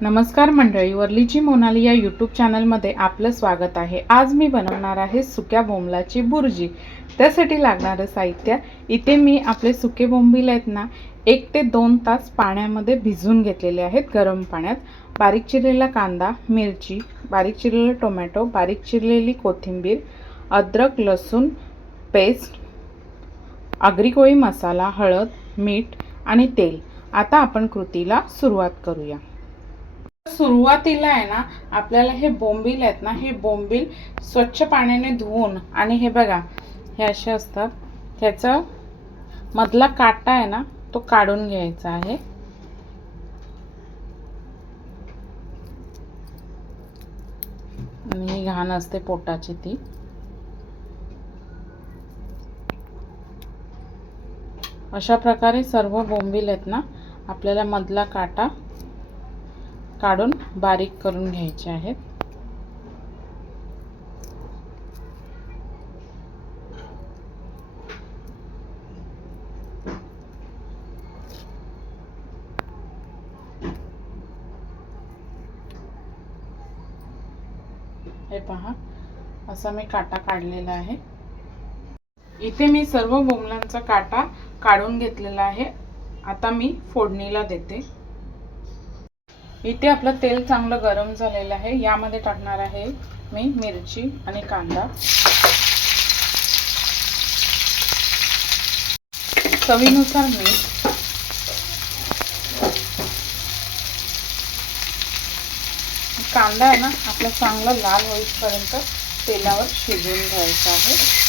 नमस्कार मंडळी, वर्लीची मोनाली या यूट्यूब चॅनलमध्ये आपलं स्वागत आहे। आज मी बनवणार आहे सुक्या बोंबलाची बुर्जी। त्यासाठी लागणारे साहित्य इथे मी आपले सुके बोंबील आहेत ना 1 ते 2 तास पाण्यामध्ये भिजवून घेतलेले आहेत गरम पाण्यात। बारीक चिरलेला कांदा, मिरची, बारीक चिरलेला टोमॅटो, बारीक चिरलेली कोथिंबीर, अद्रक लसूण पेस्ट, आगरी कोळी मसाला, हळद, मीठ आणि तेल। आता आपण कृतीला सुरुवात करूया। सुरुवातीला आहे ना आपल्याला हे बोंबील आहेत ना हे बोंबील स्वच्छ पाण्याने धुवून आणि हे बघा हे असे असतात, त्याचा मधला काटा आहे ना तो काढून घ्यायचा आहे। आणि घाण असते पोटाची ती। अशा प्रकारे सर्व बोंबील आहेत ना आपल्याला मधला काटा काढून बारीक करून घ्यायचे आहेत। हे पहा असा मी काटा काढलेला आहे। इथे मी सर्व बोंबलांचा काटा काढून घेतलेला आहे। आता मी फोडणीला देते। इथे आपलं तेल चांगलं गरम झालेलं आहे। यामध्ये टाकणार आहे मी मिरची आणि कांदा, चवीनुसार मीठ, कांदा आहे ना आपला चांगला लाल होईपर्यंत तेलावर शिजवून घ्यायचा आहे।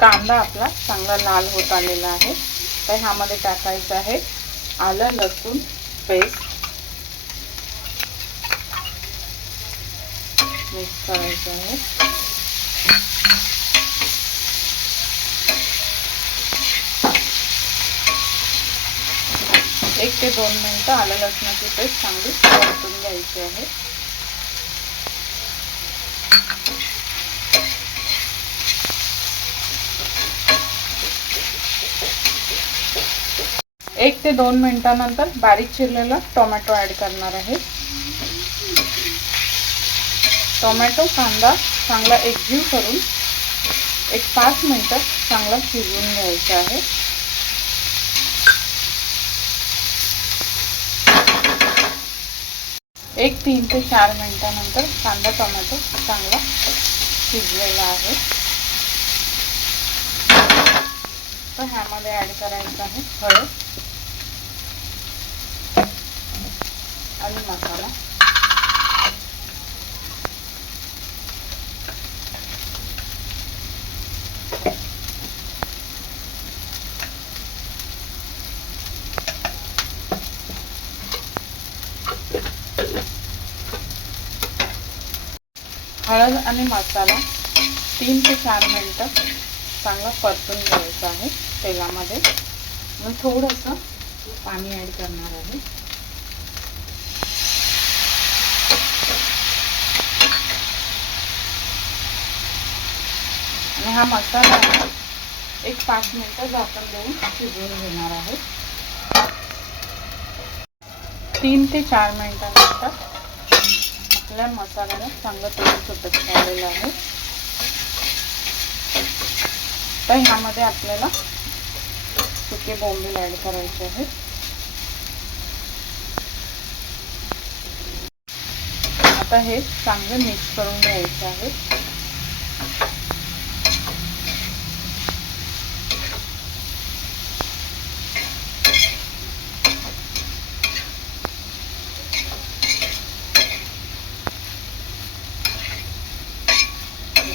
कांदा आपला चांगला लाल होत आलेला आहे। तर ह्यामध्ये टाकायचं आहे आलं लसूण पेस्ट, मिक्स करायचं आहे। 1 ते 2 मिनिटं आलं लसणाची पेस्ट चांगली परतून घ्यायची आहे। एक ते 2 मिनिटांनंतर बारीक चिरलेला टोमॅटो ऍड करणार आहे। टोमॅटो कांदा चांगला एकजीव करून 5 मिनिटं चांगला शिजवून घ्यायचा आहे। एक 3 ते 4 मिनिटांनंतर कांदा टोमॅटो चांगला शिजलेला आहे। तर ह्यामध्ये ऍड करायचं आहे हळद आणि मसाला। हळद आणि मसाला 3 ते 4 मिनिटं चांगला परतून घ्यायचा आहे तेलामध्ये। मी थोडंसं पाणी ऍड करणार आहे। आणि हा मसाला 5 मिनिटं झाकण देऊन शिजवून घेणार आहे। 3 ते 4 मिनिटांनंतर आपल्या मसाल्याला चांगलं तेल सुटत आलेलं आहे। तर ह्यामध्ये आपल्याला सुके बोंबील ऍड करायचे आहेत। आता हे चांगलं मिक्स करून घ्यायचे आहे।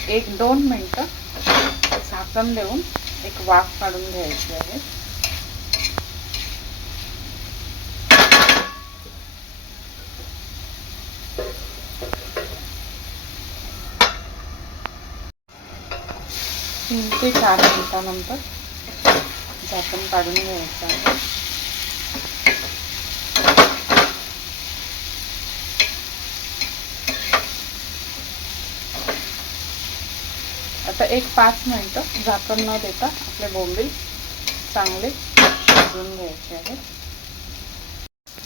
एक 2 मिनिटं झाकण देऊन एक वाफ काढून घ्यायची आहे। तीन ते 4 मिनिटांनंतर झाकण काढून घ्यायचं आहे। आता एक 5 मिनिटं झाकण न देता आपले बोंबील चांगले शिजवून घ्यायचे आहेत.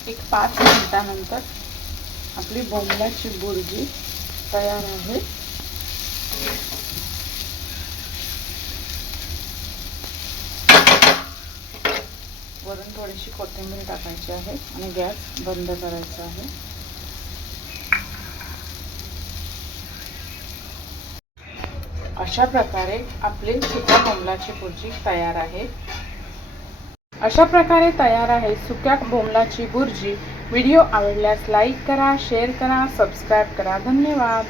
एक 5 मिनिटानंतर आपली बोंबलाची भुर्जी तयार आहे. वरून थोडीशी कोथिंबीर टाकायची आहे आणि गॅस बंद करायचा आहे. अशा प्रकारे आपली सुक्या बोंबलाची भुर्जी तयार आहे. अशा प्रकारे तयार आहे सुक्या बोंबलाची भुर्जी. व्हिडिओ आवडल्यास लाईक करा, शेअर करा, सबस्क्राईब करा. धन्यवाद.